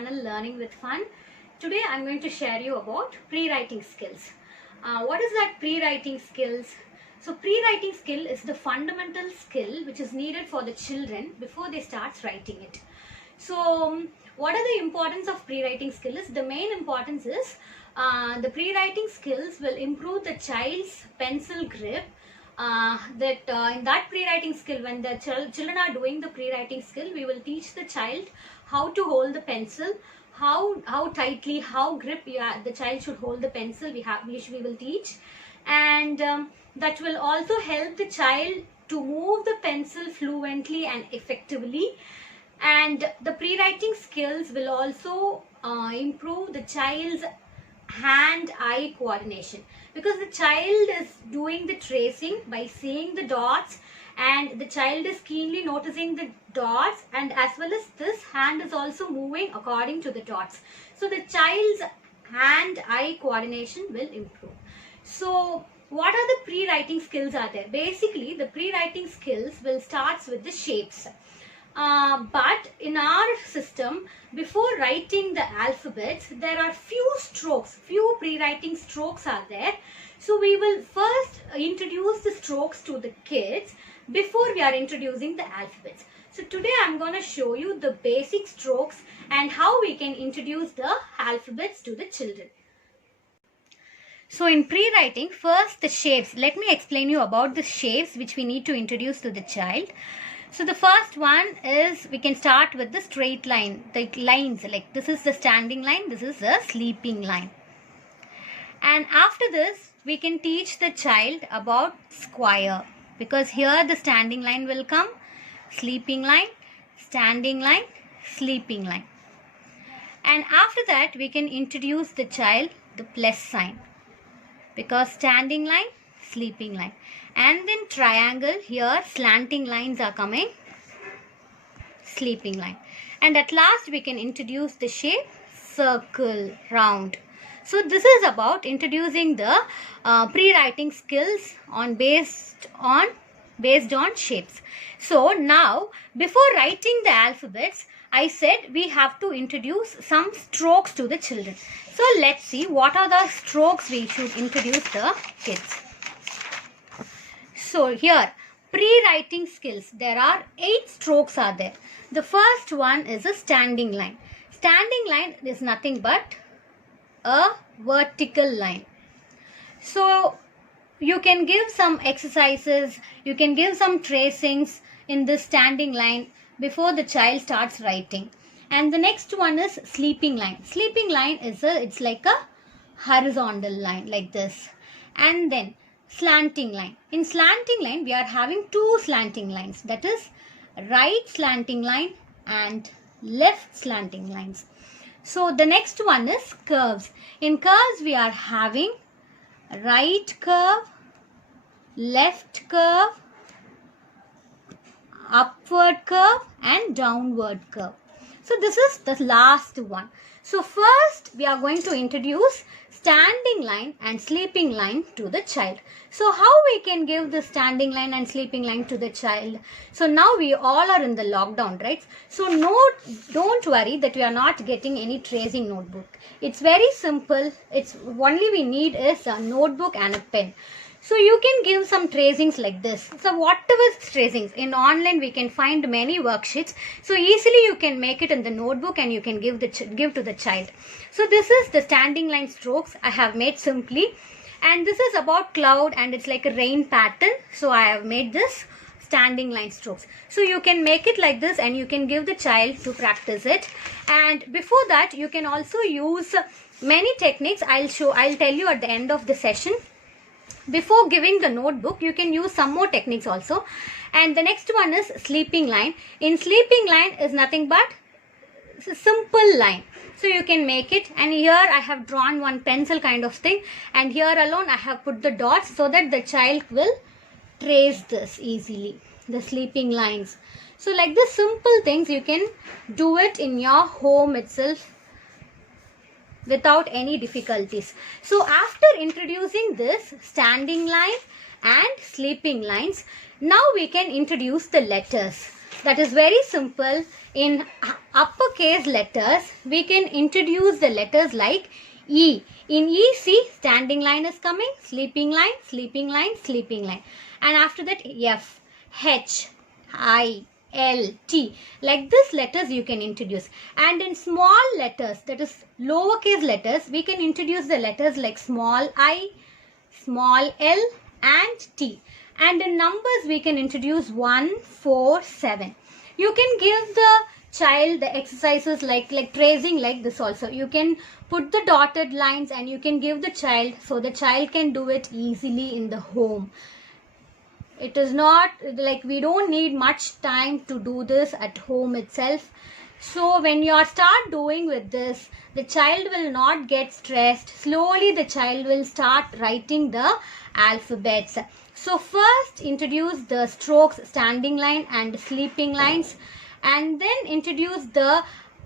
channel Learning with Fun. Today I'm going to share you about pre-writing skills. What is that pre-writing skills? So pre-writing skill is the fundamental skill which is needed for the children before they start writing it. So what are the importance of pre-writing skills? The main importance is the pre-writing skills will improve the child's pencil grip. In that pre-writing skill, when the children are doing the pre-writing skill, we will teach the child how to hold the pencil, how tightly, how grip the child should hold the pencil. We will teach, and that will also help the child to move the pencil fluently and effectively. And the pre-writing skills will also improve the child's hand-eye coordination, because the child is doing the tracing by seeing the dots, and the child is keenly noticing the dots, and as well as this hand is also moving according to the dots. So the child's hand-eye coordination will improve. So what are the pre-writing skills are there? Basically, the pre-writing skills will start with the shapes. But in our system, before writing the alphabets, there are few pre-writing strokes are there. So we will first introduce the strokes to the kids before we are introducing the alphabets. So today I'm going to show you the basic strokes and how we can introduce the alphabets to the children. So in pre-writing, first the shapes. Let me explain you about the shapes which we need to introduce to the child. So the first one is, we can start with the straight line, the lines, like this is the standing line, this is the sleeping line. And after this, we can teach the child about square, because here the standing line will come, sleeping line, standing line, sleeping line. And after that, we can introduce the child the plus sign, because standing line, sleeping line. And then triangle, here slanting lines are coming, sleeping line. And at last we can introduce the shape circle, round. So this is about introducing the pre-writing skills based on shapes. So now, before writing the alphabets, I said we have to introduce some strokes to the children. So let's see what are the strokes we should introduce the kids. So here, pre-writing skills, there are 8 strokes are there. The first one is a standing line. Standing line is nothing but a vertical line. So you can give some exercises, you can give some tracings in this standing line before the child starts writing. And the next one is sleeping line. Sleeping line is it's like a horizontal line like this. And then slanting line. In slanting line, we are having 2 slanting lines, that is right slanting line and left slanting lines. So the next one is curves. In curves, we are having right curve, left curve, upward curve and downward curve. So this is the last one. So first we are going to introduce standing line and sleeping line to the child. So how we can give the standing line and sleeping line to the child? So now we all are in the lockdown, right? So don't worry that we are not getting any tracing notebook. It's very simple. It's only we need is a notebook and a pen. So you can give some tracings like this. So whatever tracings, in online we can find many worksheets. So easily you can make it in the notebook and you can give to the child. So this is the standing line strokes I have made simply. And this is about cloud and it's like a rain pattern. So I have made this standing line strokes. So you can make it like this and you can give the child to practice it. And before that, you can also use many techniques. I'll tell you at the end of the session. Before giving the notebook, you can use some more techniques also. And the next one is sleeping line. In sleeping line is nothing but a simple line. So you can make it, and here I have drawn one pencil kind of thing, and here alone I have put the dots so that the child will trace this easily, the sleeping lines. So like this simple things, you can do it in your home itself without any difficulties. So after introducing this standing line and sleeping lines, now we can introduce the letters. That is very simple. In uppercase letters, we can introduce the letters like E. In E, see, standing line is coming, sleeping line, sleeping line, sleeping line. And after that, F, H, I, L, T. Like this letters you can introduce. And in small letters, that is lowercase letters, we can introduce the letters like small I, small l and T. And in numbers, we can introduce 1, 4, 7. You can give the child the exercises like tracing like this also. You can put the dotted lines and you can give the child, so the child can do it easily in the home. It is not like we don't need much time to do this at home itself. So when you start doing with this, the child will not get stressed. Slowly the child will start writing the alphabets. So first introduce the strokes, standing line and sleeping lines, and then introduce the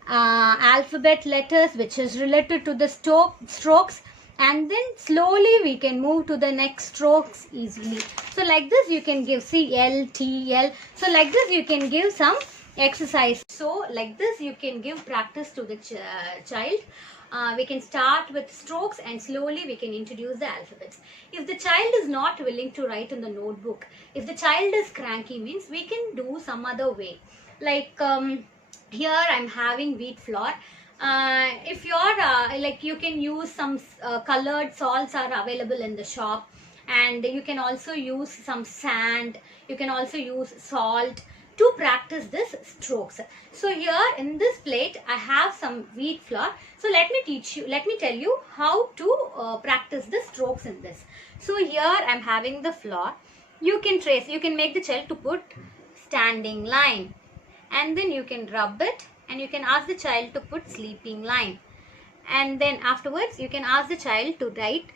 alphabet letters which is related to the strokes, and then slowly we can move to the next strokes easily. So like this you can give C, L, T, L. So like this you can give some exercise. So like this you can give practice to the child. We can start with strokes and slowly we can introduce the alphabets. If the child is not willing to write in the notebook, if the child is cranky, means we can do some other way. Like here I'm having wheat flour. If you're like, you can use some colored salts are available in the shop, and you can also use some sand, you can also use salt to practice this strokes. So here in this plate I have some wheat flour. So let me tell you how to practice the strokes in this. So here I'm having the flour. You can trace, you can make the child to put standing line, and then you can rub it, and you can ask the child to put sleeping line, and then afterwards you can ask the child to write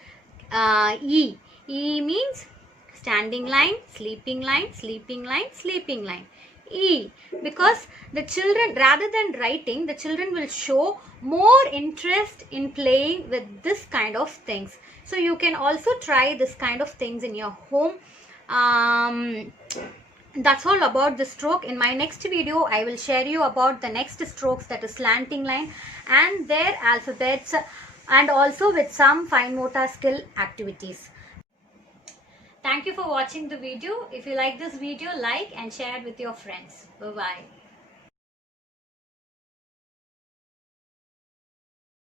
E. E means standing line, sleeping line, sleeping line, sleeping line. E, because the children, rather than writing, the children will show more interest in playing with this kind of things. So you can also try this kind of things in your home. That's all about the stroke. In my next video I will share you about the next strokes, that is slanting line and their alphabets, and also with some fine motor skill activities. Thank you for watching the video. If you like this video, like and share it with your friends. Bye bye.